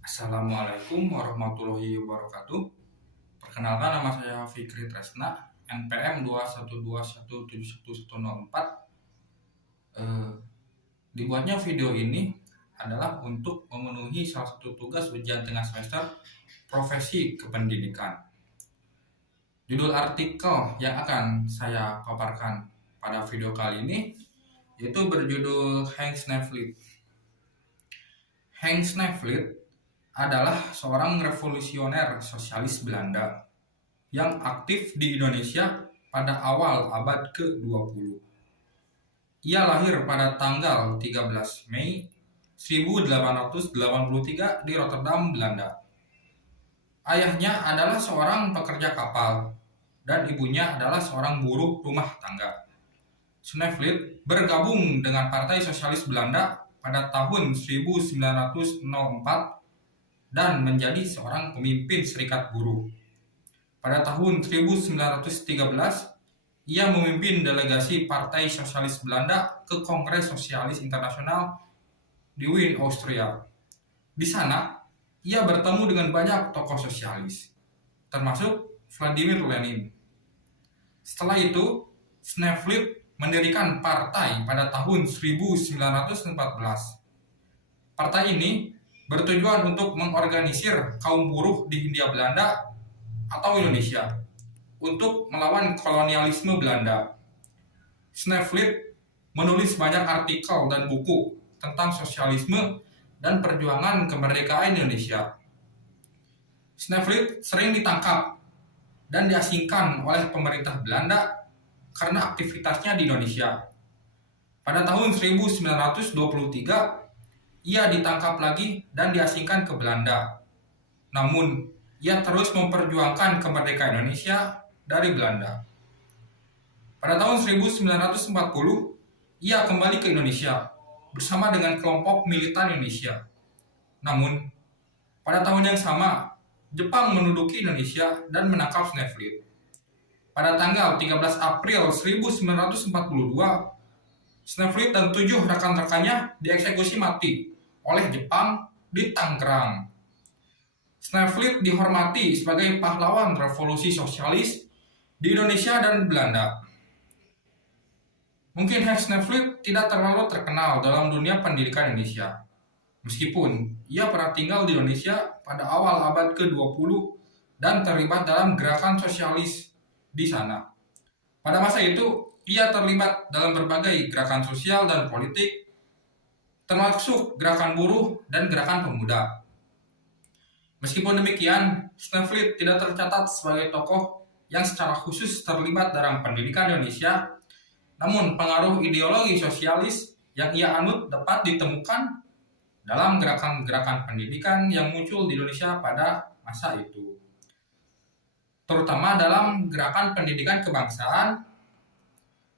Assalamualaikum warahmatullahi wabarakatuh. Perkenalkan, nama saya Fikri Tresna, NPM 212171104. Dibuatnya video ini adalah untuk memenuhi salah satu tugas ujian tengah semester profesi kependidikan. Judul artikel yang akan saya paparkan pada video kali ini yaitu berjudul Henk Sneevliet. Henk Sneevliet adalah seorang revolusioner sosialis Belanda yang aktif di Indonesia pada awal abad ke-20. Ia lahir pada tanggal 13 Mei 1883 di Rotterdam, Belanda. Ayahnya adalah seorang pekerja kapal dan ibunya adalah seorang buruh rumah tangga. Sneevliet bergabung dengan Partai Sosialis Belanda pada tahun 1904 dan menjadi seorang pemimpin serikat buruh. Pada tahun 1913, ia memimpin delegasi Partai Sosialis Belanda ke Kongres Sosialis Internasional di Wien, Austria. Di sana, ia bertemu dengan banyak tokoh sosialis, termasuk Vladimir Lenin. Setelah itu, Sneevliet mendirikan partai pada tahun 1914. Partai ini bertujuan untuk mengorganisir kaum buruh di Hindia Belanda atau Indonesia untuk melawan kolonialisme Belanda. Sneevliet menulis banyak artikel dan buku tentang sosialisme dan perjuangan kemerdekaan Indonesia. Sneevliet sering ditangkap dan diasingkan oleh pemerintah Belanda karena aktivitasnya di Indonesia. Pada tahun 1923, ia ditangkap lagi dan diasingkan ke Belanda. Namun, ia terus memperjuangkan kemerdekaan Indonesia dari Belanda. Pada tahun 1940, ia kembali ke Indonesia bersama dengan kelompok militan Indonesia. Namun, pada tahun yang sama, Jepang menduduki Indonesia dan menangkap Sneevliet. Pada tanggal 13 April 1942, Sneevliet dan 7 rekan-rekannya dieksekusi mati oleh Jepang di Tangerang. Sneevliet dihormati sebagai pahlawan revolusi sosialis di Indonesia dan Belanda. Mungkin Henk Sneevliet tidak terlalu terkenal dalam dunia pendidikan Indonesia, meskipun ia pernah tinggal di Indonesia pada awal abad ke-20 dan terlibat dalam gerakan sosialis di sana. Pada masa itu, ia terlibat dalam berbagai gerakan sosial dan politik, termasuk gerakan buruh dan gerakan pemuda. Meskipun demikian, Sneevliet tidak tercatat sebagai tokoh yang secara khusus terlibat dalam pendidikan Indonesia, namun pengaruh ideologi sosialis yang ia anut dapat ditemukan dalam gerakan-gerakan pendidikan yang muncul di Indonesia pada masa itu, terutama dalam gerakan pendidikan kebangsaan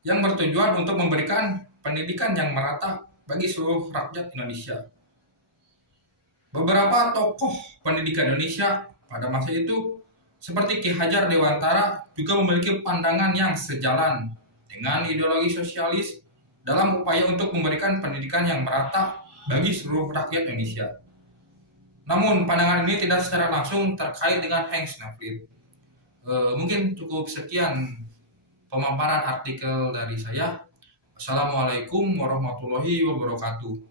yang bertujuan untuk memberikan pendidikan yang merata bagi seluruh rakyat Indonesia. Beberapa tokoh pendidikan Indonesia pada masa itu, seperti Ki Hajar Dewantara, juga memiliki pandangan yang sejalan dengan ideologi sosialis dalam upaya untuk memberikan pendidikan yang merata bagi seluruh rakyat Indonesia. Namun, pandangan ini tidak secara langsung terkait dengan Henk Sneevliet. Mungkin cukup sekian pemaparan artikel dari saya. Assalamualaikum warahmatullahi wabarakatuh.